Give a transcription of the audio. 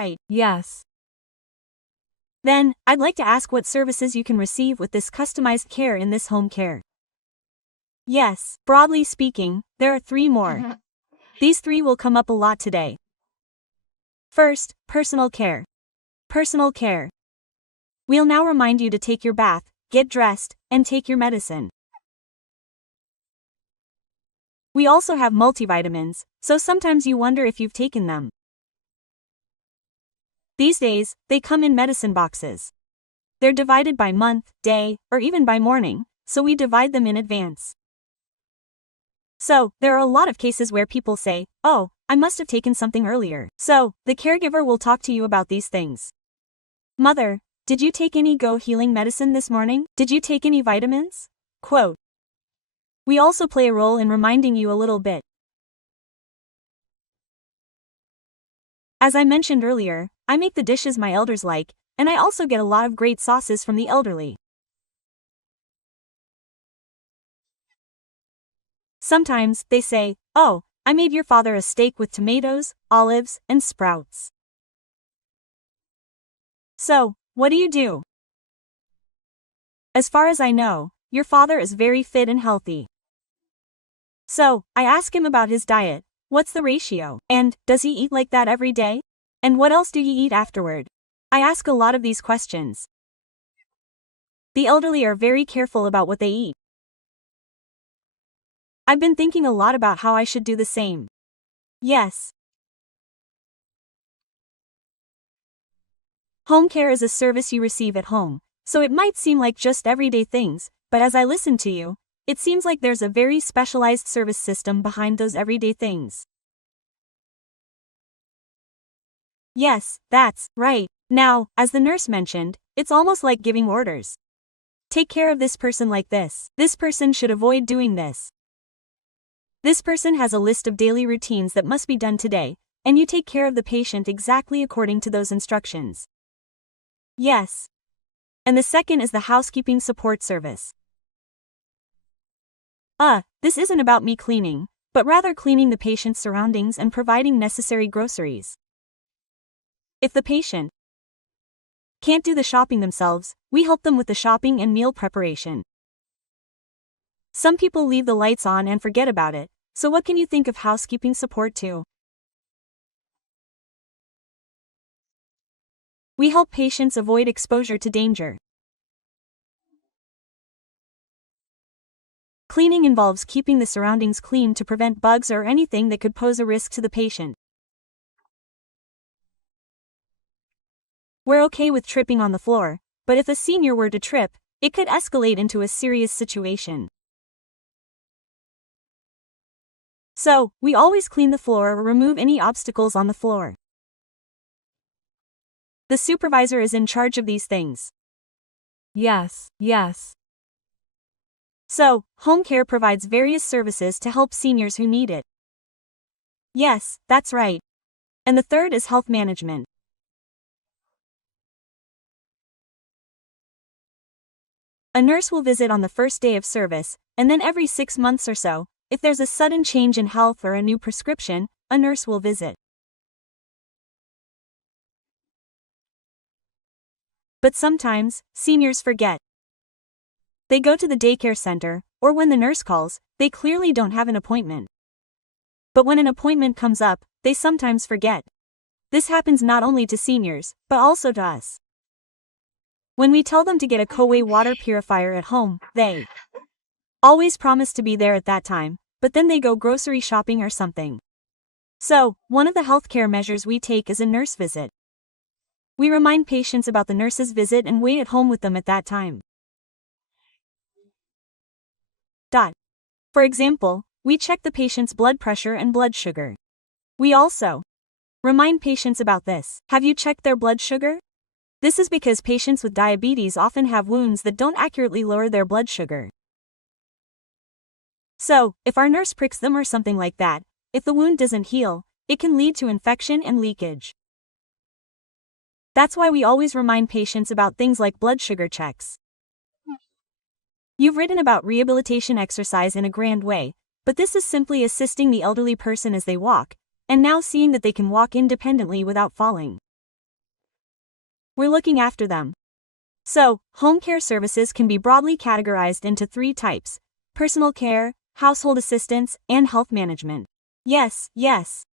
right. Yes. Then, I'd like to ask what services you can receive with this customized care in this home care. Yes, broadly speaking, there are 3 more. These 3 will come up a lot today. First, personal care. Personal care. We'll now remind you to take your bath, get dressed, and take your medicine. We also have multivitamins, so sometimes you wonder if you've taken them. These days, they come in medicine boxes. They're divided by month, day, or even by morning, so we divide them in advance. So, there are a lot of cases where people say, "Oh, I must have taken something earlier." So, the caregiver will talk to you about these things. "Mother, did you take any healing medicine this morning? Did you take any vitamins?" Quote. We also play a role in reminding you a little bit. As I mentioned earlier, I make the dishes my elders like, and I also get a lot of great sauces from the elderly. Sometimes, they say, "Oh, I made your father a steak with tomatoes, olives, and sprouts." So, what do you do? As far as I know, your father is very fit and healthy. So, I ask him about his diet. What's the ratio? And, does he eat like that every day? And what else do you eat afterward? I ask a lot of these questions. The elderly are very careful about what they eat. I've been thinking a lot about how I should do the same. Yes. Home care is a service you receive at home, so it might seem like just everyday things, but as I listen to you, it seems like there's a very specialized service system behind those everyday things. Yes, that's right. Now, as the nurse mentioned, it's almost like giving orders. Take care of this person like this. This person should avoid doing this. This person has a list of daily routines that must be done today, and you take care of the patient exactly according to those instructions. Yes. And the second is the housekeeping support service. This isn't about me cleaning, but rather cleaning the patient's surroundings and providing necessary groceries. If the patient can't do the shopping themselves, we help them with the shopping and meal preparation. Some people leave the lights on and forget about it, so what can you think of housekeeping support too? We help patients avoid exposure to danger. Cleaning involves keeping the surroundings clean to prevent bugs or anything that could pose a risk to the patient. We're okay with tripping on the floor, but if a senior were to trip, it could escalate into a serious situation. So, we always clean the floor or remove any obstacles on the floor. The supervisor is in charge of these things. Yes. So, home care provides various services to help seniors who need it. Yes, that's right. And the third is health management. A nurse will visit on the first day of service, and then every 6 months or so, if there's a sudden change in health or a new prescription, a nurse will visit. But sometimes, seniors forget. They go to the daycare center, or when the nurse calls, they clearly don't have an appointment. But when an appointment comes up, they sometimes forget. This happens not only to seniors, but also to us. When we tell them to get a Kowei water purifier at home, they always promise to be there at that time, but then they go grocery shopping or something. So, one of the healthcare measures we take is a nurse visit. We remind patients about the nurse's visit and wait at home with them at that time. For example, we check the patient's blood pressure and blood sugar. We also remind patients about this. Have you checked their blood sugar? This is because patients with diabetes often have wounds that don't accurately lower their blood sugar. So, if our nurse pricks them or something like that, if the wound doesn't heal, it can lead to infection and leakage. That's why we always remind patients about things like blood sugar checks. You've written about rehabilitation exercise in a grand way, but this is simply assisting the elderly person as they walk, and now seeing that they can walk independently without falling. We're looking after them. So, home care services can be broadly categorized into 3 types: personal care, household assistance, and health management. Yes, yes.